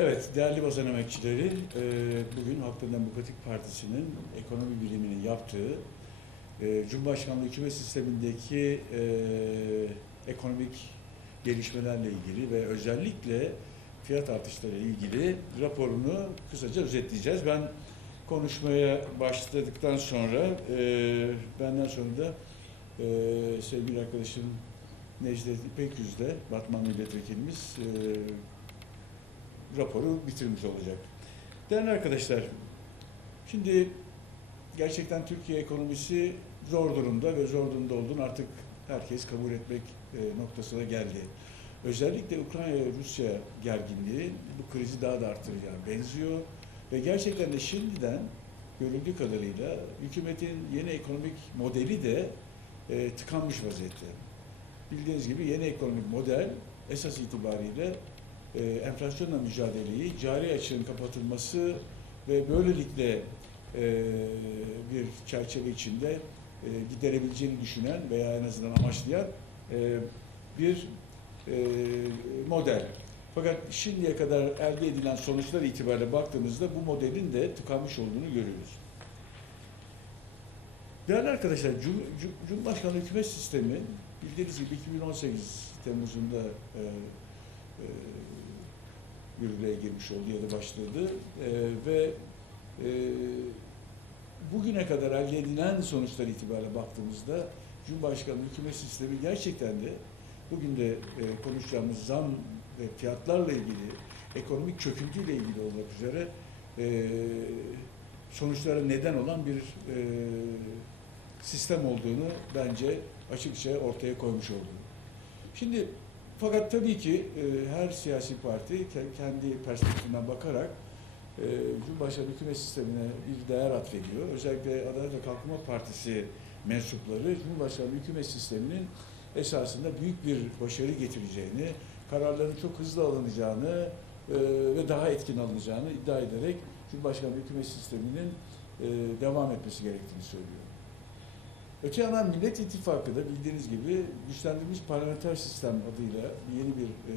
Evet, değerli basın emekçileri, e, bugün Halk Demokratik Partisi'nin ekonomi biliminin yaptığı e, Cumhurbaşkanlığı hükümet sistemindeki e, ekonomik gelişmelerle ilgili ve özellikle fiyat artışları ile ilgili raporunu kısaca özetleyeceğiz. Ben konuşmaya başladıktan sonra e, benden sonra da sevgili arkadaşım Necdet İpeküz de Batman Milletvekilimiz e, raporu bitirmiş olacak. Değerli arkadaşlar, şimdi gerçekten Türkiye ekonomisi zor durumda ve zor durumda olduğunu artık herkes kabul etmek e, noktasına geldi. Özellikle Ukrayna ve Rusya gerginliği bu krizi daha da arttıracağına benziyor ve gerçekten de şimdiden görüldüğü kadarıyla hükümetin yeni ekonomik modeli de e, tıkanmış vaziyette. Bildiğiniz gibi yeni ekonomik model esas itibariyle e, enflasyonla mücadeleyi, cari açığın kapatılması ve böylelikle e, bir çerçeve içinde e, giderebileceğini düşünen veya en azından amaçlayan e, bir e, model. Fakat şimdiye kadar elde edilen sonuçlar itibariyle baktığımızda bu modelin de tıkanmış olduğunu görüyoruz. Değerli arkadaşlar, Cum Cum Cumhurbaşkanlığı hükümet sistemi bildiğiniz gibi 2018 Temmuz'unda e, e, yürürlüğe girmiş oldu ya da başladı E, ve e, bugüne kadar elde edilen sonuçlar itibariyle baktığımızda Cumhurbaşkanlığı hükümet sistemi gerçekten de bugün de e, konuşacağımız zam ve fiyatlarla ilgili, ekonomik çöküntüyle ilgili olmak üzere e, sonuçlara neden olan bir e, sistem olduğunu bence açıkça ortaya koymuş oldu. Şimdi fakat tabii ki e, her siyasi parti ke- kendi perspektifinden bakarak e, Cumhurbaşkanı hükümet sistemine bir değer atfediyor. Özellikle Adalet ve Kalkınma Partisi mensupları Cumhurbaşkanı hükümet sisteminin esasında büyük bir başarı getireceğini, kararların çok hızlı alınacağını e, ve daha etkin alınacağını iddia ederek Cumhurbaşkanı hükümet sisteminin e, devam etmesi gerektiğini söylüyor. Öte yandan Millet İttifakı da bildiğiniz gibi güçlendirilmiş parlamenter sistem adıyla yeni bir e,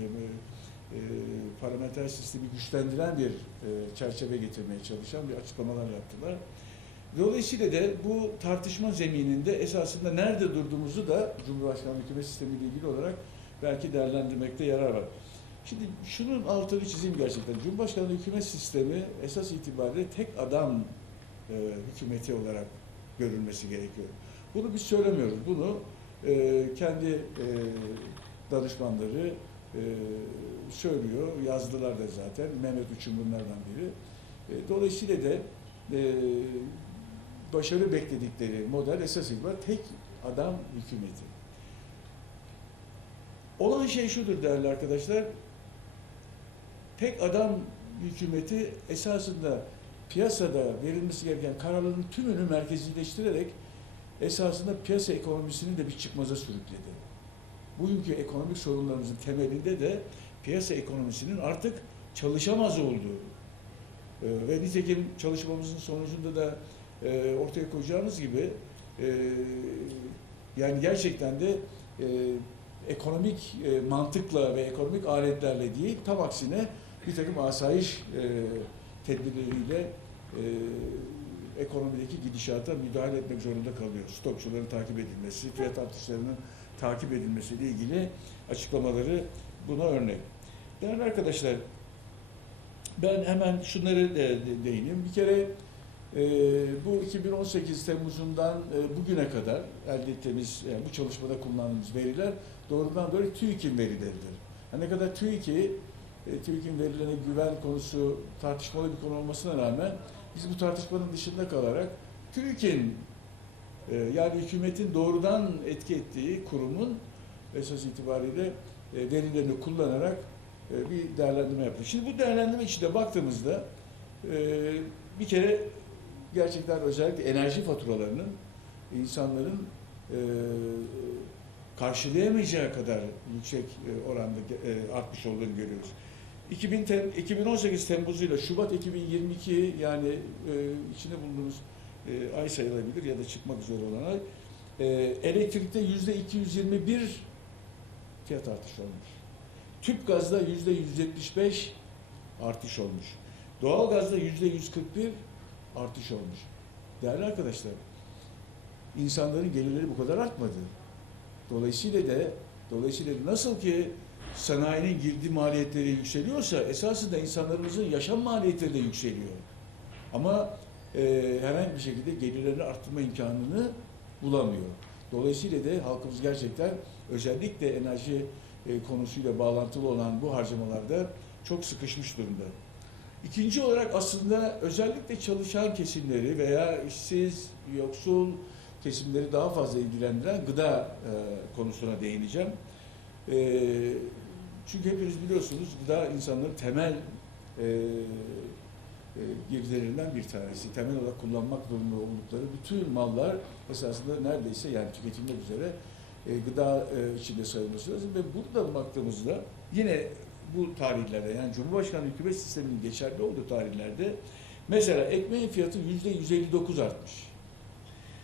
e, parlamenter sistemi güçlendiren bir e, çerçeve getirmeye çalışan bir açıklamalar yaptılar. Dolayısıyla da bu tartışma zemininde esasında nerede durduğumuzu da Cumhurbaşkanlığı hükümet sistemiyle ilgili olarak belki değerlendirmekte yarar var. Şimdi şunun altını çizeyim gerçekten. Cumhurbaşkanlığı hükümet sistemi esas itibariyle tek adam e, hükümeti olarak görülmesi gerekiyor. Bunu biz söylemiyoruz. Bunu e, kendi e, danışmanları e, söylüyor. Yazdılar da zaten. Mehmet Uçum bunlardan biri. E, dolayısıyla da e, başarı bekledikleri model esas itibariyle tek adam hükümeti. Olan şey şudur değerli arkadaşlar. Tek adam hükümeti esasında piyasada verilmesi gereken kararların tümünü merkezileştirerek esasında piyasa ekonomisini de bir çıkmaza sürükledi. Bugünkü ekonomik sorunlarımızın temelinde de piyasa ekonomisinin artık çalışamaz olduğu e, ve nitekim çalışmamızın sonucunda da e, ortaya koyacağımız gibi e, yani gerçekten de e, ekonomik e, mantıkla ve ekonomik aletlerle değil tam aksine bir takım asayiş e, tedbirleriyle e, ekonomideki gidişata müdahale etmek zorunda kalıyor. Stokçuların takip edilmesi, fiyat artışlarının takip edilmesiyle ilgili açıklamaları buna örnek. Değerli arkadaşlar, ben hemen şunları de, de- değineyim. Bir kere e, bu 2018 Temmuz'undan e, bugüne kadar elde ettiğimiz, yani bu çalışmada kullandığımız veriler doğrudan doğru TÜİK'in verileridir. Yani ne kadar TÜİK'i, e, TÜİK'in verilerine güven konusu tartışmalı bir konu olmasına rağmen biz bu tartışmanın dışında kalarak TÜİK'in e, yani hükümetin doğrudan etki ettiği kurumun esas itibariyle e, verilerini kullanarak e, bir değerlendirme yapıyor. Şimdi bu değerlendirme içinde baktığımızda e, bir kere gerçekten özellikle enerji faturalarının insanların e, karşılayamayacağı kadar yüksek e, oranda e, artmış olduğunu görüyoruz. 2000 tem, 2018 Temmuz Şubat 2022 yani e, içinde bulunduğumuz e, ay sayılabilir ya da çıkmak üzere olan ay e, elektrikte yüzde 221 fiyat artışı olmuş. Tüp gazda yüzde 175 artış olmuş. Doğalgazda yüzde 141 artış olmuş. Değerli arkadaşlar, insanların gelirleri bu kadar artmadı. Dolayısıyla da dolayısıyla nasıl ki sanayinin girdi maliyetleri yükseliyorsa esasında insanlarımızın yaşam maliyetleri de yükseliyor. Ama e, herhangi bir şekilde gelirlerini arttırma imkanını bulamıyor. Dolayısıyla da halkımız gerçekten özellikle enerji e, konusuyla bağlantılı olan bu harcamalarda çok sıkışmış durumda. İkinci olarak aslında özellikle çalışan kesimleri veya işsiz, yoksul kesimleri daha fazla ilgilendiren gıda e, konusuna değineceğim. E, çünkü hepiniz biliyorsunuz gıda insanların temel e, e, girdilerinden bir tanesi. Temel olarak kullanmak zorunda oldukları bütün mallar esasında neredeyse yani tüketilmek üzere e, gıda e, içinde sayılması lazım. Ve buradan baktığımızda yine bu tarihlerde yani Cumhurbaşkanı hükümet sisteminin geçerli olduğu tarihlerde mesela ekmeğin fiyatı yüzde 159 artmış.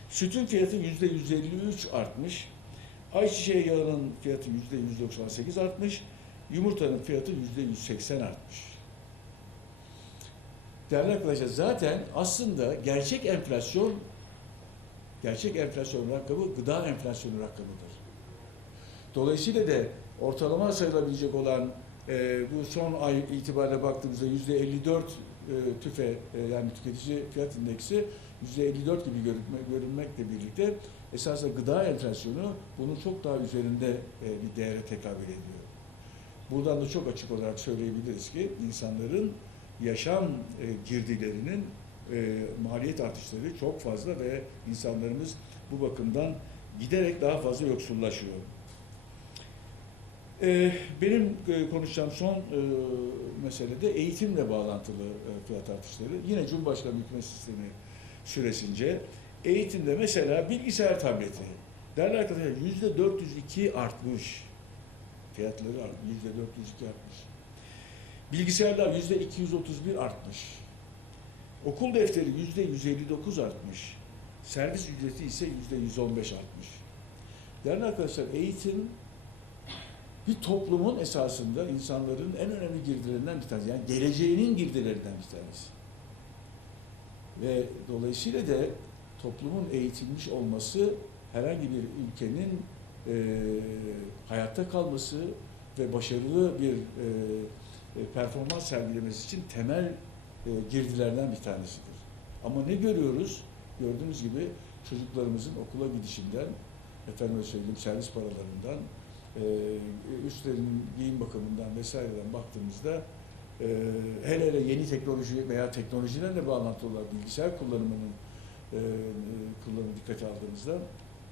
Sütün fiyatı yüzde 153 artmış. Ayçiçeği yağının fiyatı yüzde 198 artmış. Yumurtanın fiyatı yüzde 180 artmış. Değerli arkadaşlar zaten aslında gerçek enflasyon gerçek enflasyon rakamı gıda enflasyonu rakamıdır. Dolayısıyla da ortalama sayılabilecek olan e, bu son ay itibariyle baktığımızda yüzde 54 e, tüfe e, yani tüketici fiyat indeksi yüzde 54 gibi görünme, görünmekle birlikte esasında gıda enflasyonu bunun çok daha üzerinde e, bir değere tekabül ediyor. Buradan da çok açık olarak söyleyebiliriz ki insanların yaşam e, girdilerinin e, maliyet artışları çok fazla ve insanlarımız bu bakımdan giderek daha fazla yoksullaşıyor. E, benim e, konuşacağım son e, mesele de eğitimle bağlantılı e, fiyat artışları. Yine Cumhurbaşkanı hükümet sistemi süresince eğitimde mesela bilgisayar tableti değerli arkadaşlar yüzde 402 artmış. Fiyatları artmış. Yüzde 402 artmış. Bilgisayarlar yüzde 231 artmış. Okul defteri yüzde 159 artmış. Servis ücreti ise yüzde 115 artmış. Değerli arkadaşlar eğitim bir toplumun esasında insanların en önemli girdilerinden bir tanesi. Yani geleceğinin girdilerinden bir tanesi. Ve dolayısıyla da toplumun eğitilmiş olması herhangi bir ülkenin e, hayatta kalması ve başarılı bir e, e, performans sergilemesi için temel e, girdilerden bir tanesidir. Ama ne görüyoruz? Gördüğünüz gibi çocuklarımızın okula gidişinden, efendime söyleyeyim servis paralarından, e, üstlerinin giyim bakımından vesaireden baktığımızda e, hele hele yeni teknoloji veya teknolojilerle bağlantılı olan bilgisayar kullanımının e, kullanımı dikkate aldığımızda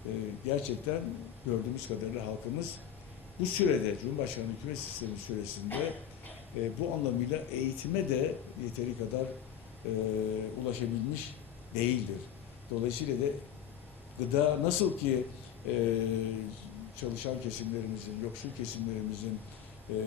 e, gerçekten gördüğümüz kadarıyla halkımız bu sürede Cumhurbaşkanı hükümet sistemi süresinde e, bu anlamıyla eğitime de yeteri kadar e, ulaşabilmiş değildir. Dolayısıyla da gıda nasıl ki e, çalışan kesimlerimizin, yoksul kesimlerimizin e, e,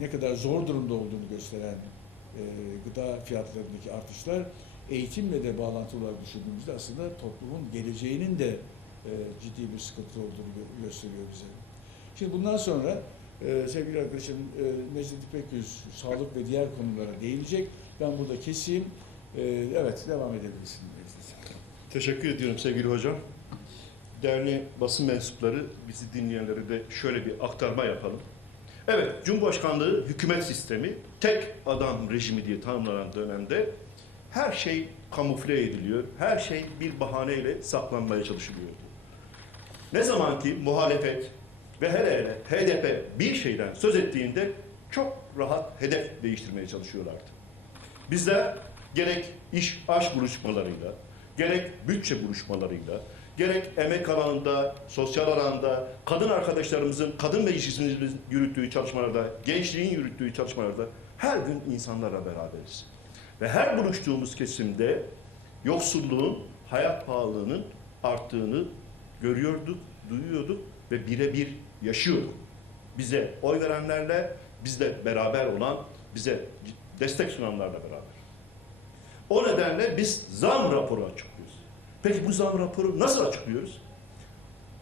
ne kadar zor durumda olduğunu gösteren e, gıda fiyatlarındaki artışlar eğitimle de bağlantılı olarak düşündüğümüzde aslında toplumun geleceğinin de e, ciddi bir sıkıntı olduğunu gö- gösteriyor bize. Şimdi bundan sonra e, sevgili arkadaşım e, Necdet İpekgüz sağlık ve diğer konulara değinecek. Ben burada keseyim. E, evet devam edebilirsin. Teşekkür ediyorum sevgili hocam. Değerli basın mensupları, bizi dinleyenlere de şöyle bir aktarma yapalım. Evet, Cumhurbaşkanlığı hükümet sistemi, tek adam rejimi diye tanımlanan dönemde her şey kamufle ediliyor, her şey bir bahaneyle saklanmaya çalışılıyordu. Ne zaman ki muhalefet ve hele hele HDP bir şeyden söz ettiğinde çok rahat hedef değiştirmeye çalışıyorlardı. Bizler gerek iş aş buluşmalarıyla, gerek bütçe buluşmalarıyla, gerek emek alanında, sosyal alanda, kadın arkadaşlarımızın, kadın meclisimizin yürüttüğü çalışmalarda, gençliğin yürüttüğü çalışmalarda her gün insanlarla beraberiz. Ve her buluştuğumuz kesimde yoksulluğun, hayat pahalılığının arttığını görüyorduk, duyuyorduk ve birebir yaşıyorduk. Bize oy verenlerle, bizle beraber olan, bize destek sunanlarla beraber. O nedenle biz zam raporu açıklıyoruz. Peki bu zam raporu nasıl açıklıyoruz?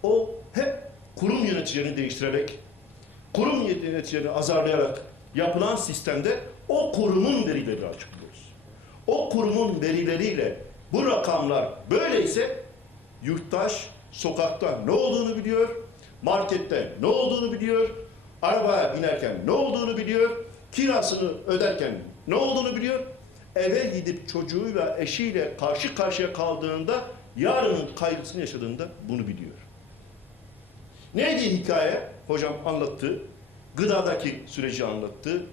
O hep kurum yöneticilerini değiştirerek, kurum yöneticilerini azarlayarak yapılan sistemde o kurumun verileri açıklıyoruz. O kurumun verileriyle bu rakamlar böyleyse yurttaş sokakta ne olduğunu biliyor, markette ne olduğunu biliyor, arabaya binerken ne olduğunu biliyor, kirasını öderken ne olduğunu biliyor. Eve gidip çocuğuyla, eşiyle karşı karşıya kaldığında yarının kaygısını yaşadığında bunu biliyor. Neydi hikaye? Hocam anlattı. Gıdadaki süreci anlattı.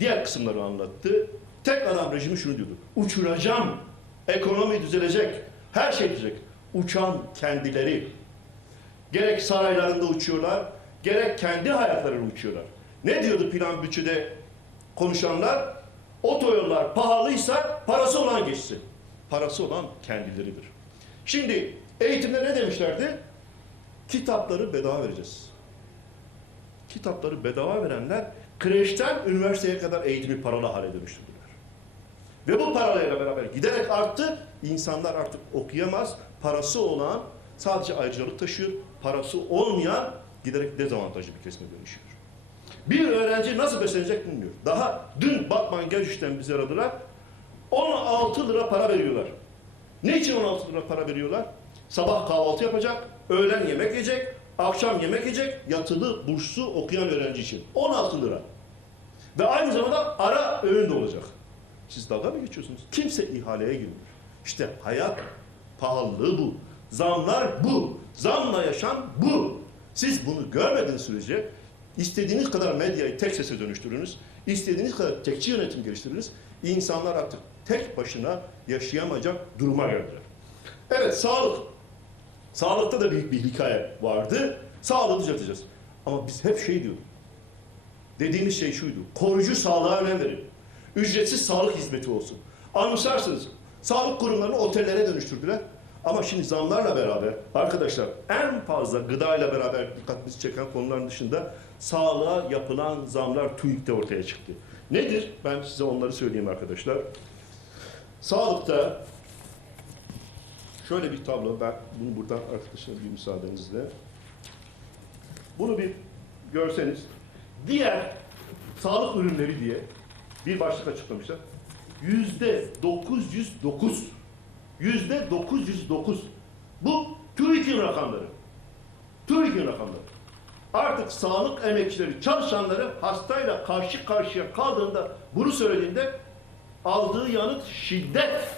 Diğer kısımları anlattı. Tek adam rejimi şunu diyordu. Uçuracağım. Ekonomi düzelecek. Her şey düzelecek. Uçan kendileri. Gerek saraylarında uçuyorlar, gerek kendi hayatlarında uçuyorlar. Ne diyordu plan bütçede konuşanlar? Otoyollar pahalıysa parası olan geçsin. Parası olan kendileridir. Şimdi eğitimde ne demişlerdi? Kitapları bedava vereceğiz. Kitapları bedava verenler kreşten üniversiteye kadar eğitimi paralı hale dönüştürdüler. Ve bu parayla beraber giderek arttı. İnsanlar artık okuyamaz. Parası olan sadece ayrıcalık taşıyor. Parası olmayan giderek dezavantajlı bir kesime dönüşüyor. Bir öğrenci nasıl beslenecek bilmiyor. Daha dün Batman Gençlik'ten bizi aradılar. 16 lira para veriyorlar. Ne için 16 lira para veriyorlar? Sabah kahvaltı yapacak, öğlen yemek yiyecek, akşam yemek yiyecek, yatılı, burslu okuyan öğrenci için. 16 lira. Ve aynı zamanda ara öğün de olacak. Siz dalga mı geçiyorsunuz? Kimse ihaleye girmiyor. İşte hayat pahalılığı bu. Zamlar bu. Zamla yaşam bu. Siz bunu görmediğiniz sürece istediğiniz kadar medyayı tek sese dönüştürünüz, istediğiniz kadar tekçi yönetim geliştiriniz, insanlar artık tek başına yaşayamayacak duruma geldiler. Evet sağlık. Sağlıkta da büyük bir hikaye vardı. Sağlığı düzelteceğiz. Ama biz hep şey diyorduk. Dediğimiz şey şuydu. Koruyucu sağlığa önem verin. Ücretsiz sağlık hizmeti olsun. Anımsarsınız. Sağlık kurumlarını otellere dönüştürdüler. Ama şimdi zamlarla beraber arkadaşlar en fazla gıdayla beraber dikkatimizi çeken konuların dışında sağlığa yapılan zamlar TÜİK'te ortaya çıktı. Nedir? Ben size onları söyleyeyim arkadaşlar. Sağlıkta şöyle bir tablo ben bunu buradan arkadaşlar bir müsaadenizle bunu bir görseniz diğer sağlık ürünleri diye bir başlık açıklamışlar. Yüzde 909 yüzde 909 bu TÜİK'in rakamları. TÜİK'in rakamları. Artık sağlık emekçileri, çalışanları hastayla karşı karşıya kaldığında bunu söylediğinde aldığı yanıt şiddet.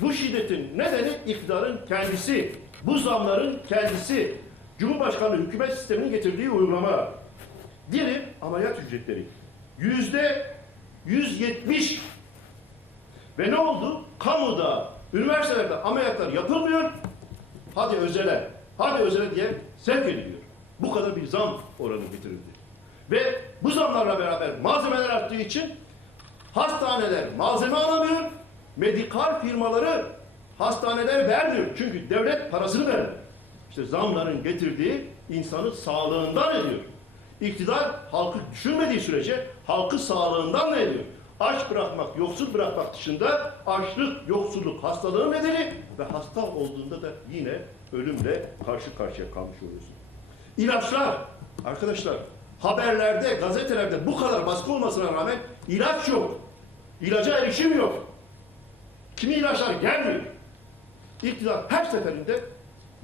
Bu şiddetin nedeni iktidarın kendisi. Bu zamların kendisi. Cumhurbaşkanlığı hükümet sisteminin getirdiği uygulama. Diğeri ameliyat ücretleri. Yüzde 170 ve ne oldu? Kamuda, üniversitelerde ameliyatlar yapılmıyor. Hadi özele, hadi özele diye sevk ediliyor. Bu kadar bir zam oranı getirildi. Ve bu zamlarla beraber malzemeler arttığı için hastaneler malzeme alamıyor, medikal firmaları hastaneler vermiyor. Çünkü devlet parasını vermiyor. İşte zamların getirdiği insanı sağlığından ediyor. İktidar halkı düşünmediği sürece halkı sağlığından ne ediyor? Aç bırakmak, yoksul bırakmak dışında açlık, yoksulluk hastalığın nedeni ve hasta olduğunda da yine ölümle karşı karşıya kalmış oluyorsun. İlaçlar, arkadaşlar haberlerde, gazetelerde bu kadar baskı olmasına rağmen ilaç yok. İlaca erişim yok. Kimi ilaçlar gelmiyor. İktidar her seferinde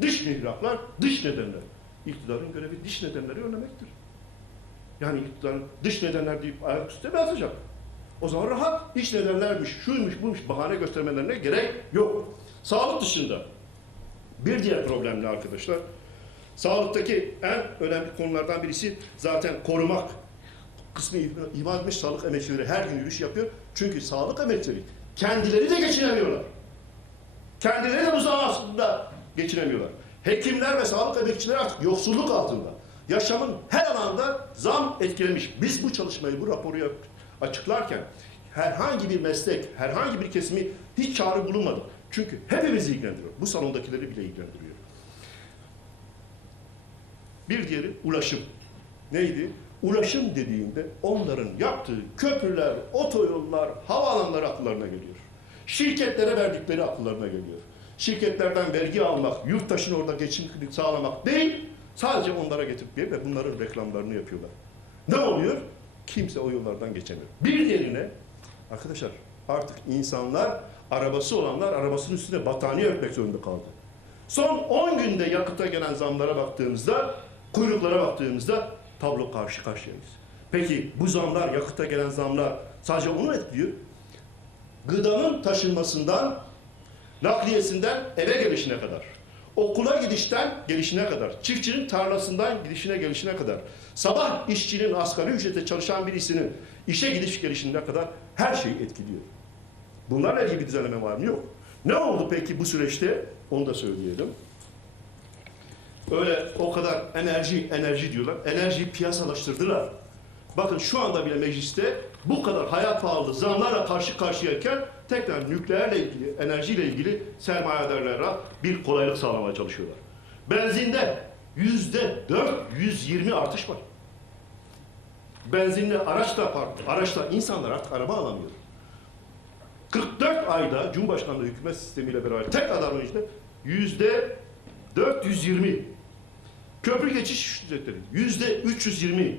dış mihraklar, dış nedenler. İktidarın görevi dış nedenleri önlemektir. Yani iktidarın dış nedenler deyip ayaküstü mi yazacak? O zaman rahat. İç nedenlermiş, şuymuş, buymuş bahane göstermelerine gerek yok. Sağlık dışında bir diğer problem ne arkadaşlar? Sağlıktaki en önemli konulardan birisi zaten korumak kısmı ihmal etmiş sağlık emekçileri her gün yürüyüş yapıyor. Çünkü sağlık emekçileri kendileri de geçinemiyorlar. Kendileri de bu aslında geçinemiyorlar. Hekimler ve sağlık emekçileri artık yoksulluk altında. Yaşamın her alanda zam etkilemiş. Biz bu çalışmayı, bu raporu açıklarken herhangi bir meslek, herhangi bir kesimi hiç çare bulunmadı. Çünkü hepimizi ilgilendiriyor. Bu salondakileri bile ilgilendiriyor. Bir diğeri ulaşım. Neydi? Ulaşım dediğinde onların yaptığı köprüler, otoyollar, havaalanları akıllarına geliyor. Şirketlere verdikleri akıllarına geliyor. Şirketlerden vergi almak, yurttaşın orada geçimini sağlamak değil, sadece onlara getirip ve bunların reklamlarını yapıyorlar. Ne oluyor? Kimse o yollardan geçemiyor. Bir diğerine arkadaşlar artık insanlar arabası olanlar arabasının üstüne battaniye örtmek zorunda kaldı. Son 10 günde yakıta gelen zamlara baktığımızda, kuyruklara baktığımızda tablo karşı karşıyayız. Peki bu zamlar, yakıta gelen zamlar sadece onu etkiliyor? Gıdanın taşınmasından, nakliyesinden eve gelişine kadar, okula gidişten gelişine kadar, çiftçinin tarlasından gidişine gelişine kadar, sabah işçinin asgari ücrete çalışan birisinin işe gidiş gelişine kadar her şeyi etkiliyor. Bunlarla ilgili bir düzenleme var mı? Yok. Ne oldu peki bu süreçte? Onu da söyleyelim. Öyle o kadar enerji enerji diyorlar. Enerjiyi piyasalaştırdılar. Bakın şu anda bile mecliste bu kadar hayat pahalı zamlarla karşı karşıyayken tekrar nükleerle ilgili, enerjiyle ilgili sermayedarlara bir kolaylık sağlamaya çalışıyorlar. Benzinde yüzde 420 artış var. Benzinli araçla, pardon, araçla insanlar artık araba alamıyor. 44 ayda Cumhurbaşkanlığı hükümet sistemiyle beraber tek adamın işte yüzde 420 köprü geçiş ücretleri yüzde 320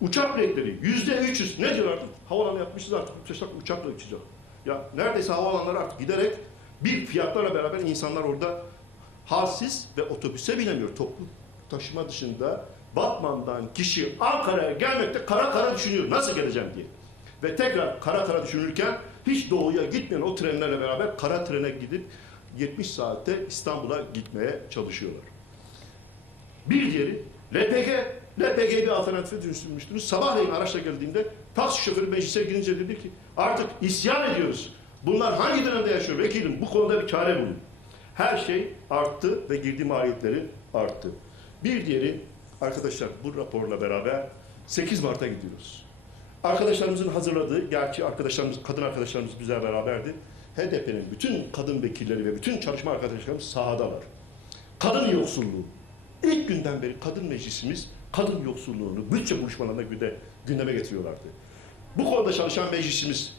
uçak biletleri yüzde 300 ne diyor artık havalanı yapmışız artık uçakla uçacak ya neredeyse havaalanları artık giderek bir fiyatlarla beraber insanlar orada halsiz ve otobüse binemiyor toplu taşıma dışında Batman'dan kişi Ankara'ya gelmekte kara kara düşünüyor nasıl geleceğim diye ve tekrar kara kara düşünürken hiç doğuya gitmeyen o trenlerle beraber kara trene gidip 70 saatte İstanbul'a gitmeye çalışıyorlar. Bir diğeri LPG. LPG bir alternatife dönüştürmüştünüz. Sabahleyin araçla geldiğimde taksi şoförü meclise girince dedi ki artık isyan ediyoruz. Bunlar hangi dönemde yaşıyor vekilim bu konuda bir çare bulun. Her şey arttı ve girdi maliyetleri arttı. Bir diğeri arkadaşlar bu raporla beraber 8 Mart'a gidiyoruz. Arkadaşlarımızın hazırladığı, gerçi arkadaşlarımız, kadın arkadaşlarımız bizlerle beraberdi. HDP'nin bütün kadın vekilleri ve bütün çalışma arkadaşlarımız sahadalar. Kadın yoksulluğu. İlk günden beri kadın meclisimiz kadın yoksulluğunu bütçe buluşmalarında güde, gündeme getiriyorlardı. Bu konuda çalışan meclisimiz,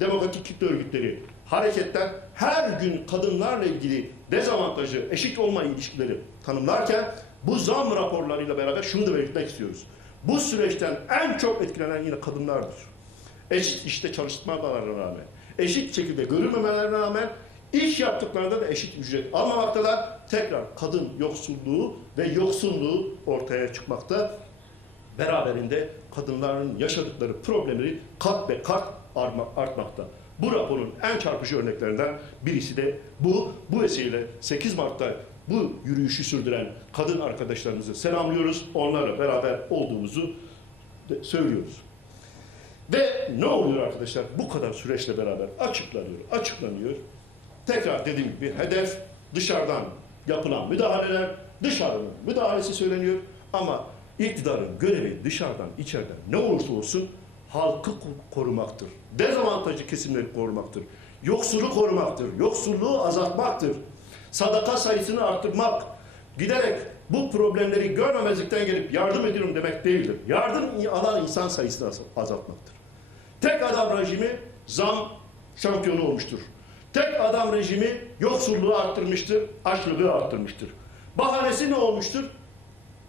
demokratik kitle örgütleri, hareketler her gün kadınlarla ilgili dezavantajı, eşit olma ilişkileri tanımlarken bu zam raporlarıyla beraber şunu da belirtmek istiyoruz. Bu süreçten en çok etkilenen yine kadınlardır. Eşit işte çalışmalarına rağmen, eşit şekilde görülmemelerine rağmen iş yaptıklarında da eşit ücret almamaktalar. Tekrar kadın yoksulluğu ve yoksulluğu ortaya çıkmakta. Beraberinde kadınların yaşadıkları problemleri kat ve kat artmakta. Bu raporun en çarpıcı örneklerinden birisi de bu. Bu vesileyle 8 Mart'ta bu yürüyüşü sürdüren kadın arkadaşlarımızı selamlıyoruz. Onlarla beraber olduğumuzu söylüyoruz. Ve ne oluyor arkadaşlar? Bu kadar süreçle beraber açıklanıyor, açıklanıyor. Tekrar dediğim gibi hedef dışarıdan yapılan müdahaleler, dışarının müdahalesi söyleniyor. Ama iktidarın görevi dışarıdan, içeriden ne olursa olsun halkı ko- korumaktır. Dezavantajlı kesimleri korumaktır. Yoksulu korumaktır. Yoksulluğu azaltmaktır. Sadaka sayısını arttırmak, giderek bu problemleri görmemezlikten gelip yardım ediyorum demek değildir. Yardım alan insan sayısını az- azaltmaktır. Tek adam rejimi zam şampiyonu olmuştur. Tek adam rejimi yoksulluğu arttırmıştır, açlığı arttırmıştır. Bahanesi ne olmuştur?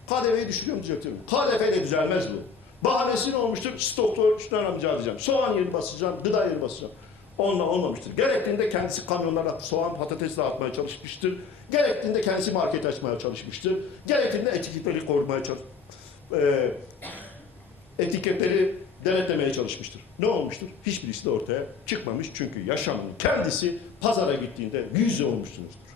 KDV'yi düşürüyorum düzeltiyorum. KDV ile düzelmez bu. Bahanesi ne olmuştur? Stoktor şundan amca diyeceğim. Soğan yeri basacağım, gıda yeri basacağım. Onunla olmamıştır. Gerektiğinde kendisi kamyonlara soğan, patates dağıtmaya çalışmıştır. Gerektiğinde kendisi market açmaya çalışmıştır. Gerektiğinde etiketleri korumaya çalış Ee, etiketleri denetlemeye çalışmıştır. Ne olmuştur? Hiçbirisi de ortaya çıkmamış. Çünkü yaşamın kendisi pazara gittiğinde yüzde olmuşsunuzdur.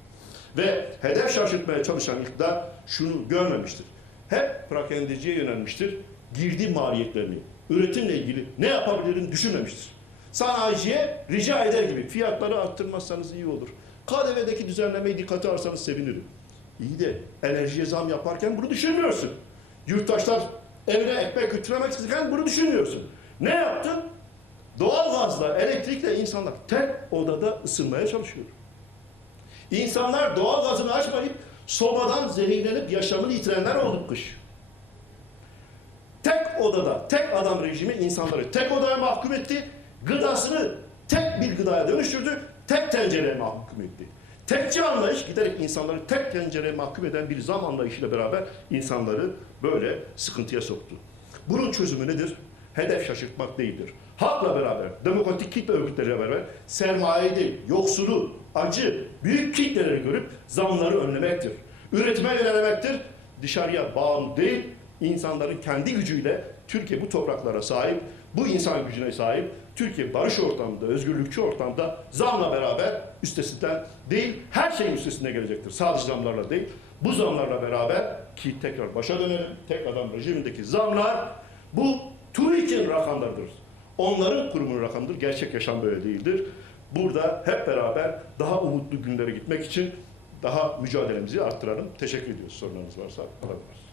Ve hedef şaşırtmaya çalışan iktidar şunu görmemiştir. Hep prakendiciye yönelmiştir. Girdi maliyetlerini, üretimle ilgili ne yapabilirim düşünmemiştir. Sanayiciye rica eder gibi fiyatları arttırmazsanız iyi olur. KDV'deki düzenlemeyi dikkate alırsanız sevinirim. İyi de enerjiye zam yaparken bunu düşünmüyorsun. Yurttaşlar evine ekmek götüremek isterken bunu düşünmüyorsun. Ne yaptın? Doğal gazla, elektrikle insanlar tek odada ısınmaya çalışıyor. İnsanlar doğal gazını açmayıp sobadan zehirlenip yaşamını yitirenler oldu kış. Tek odada, tek adam rejimi insanları tek odaya mahkum etti. Gıdasını tek bir gıdaya dönüştürdü. Tek tencereye mahkum etti. Tekçi anlayış giderek insanları tek tencereye mahkum eden bir zam anlayışıyla beraber insanları böyle sıkıntıya soktu. Bunun çözümü nedir? hedef şaşırtmak değildir. Halkla beraber, demokratik kitle örgütleriyle beraber sermaye değil, yoksulu, acı, büyük kitleleri görüp zamları önlemektir. Üretime yönelmektir. Dışarıya bağımlı değil, insanların kendi gücüyle Türkiye bu topraklara sahip, bu insan gücüne sahip, Türkiye barış ortamında, özgürlükçü ortamda zamla beraber üstesinden değil, her şeyin üstesine gelecektir. Sadece zamlarla değil, bu zamlarla beraber ki tekrar başa dönelim, tek adam rejimindeki zamlar bu TÜİK'in rakamlarıdır. Onların kurumunun rakamıdır. Gerçek yaşam böyle değildir. Burada hep beraber daha umutlu günlere gitmek için daha mücadelemizi arttıralım. Teşekkür ediyoruz. Sorularınız varsa alabiliriz.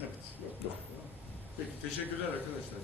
Evet. Yok, yok. Peki teşekkürler arkadaşlar.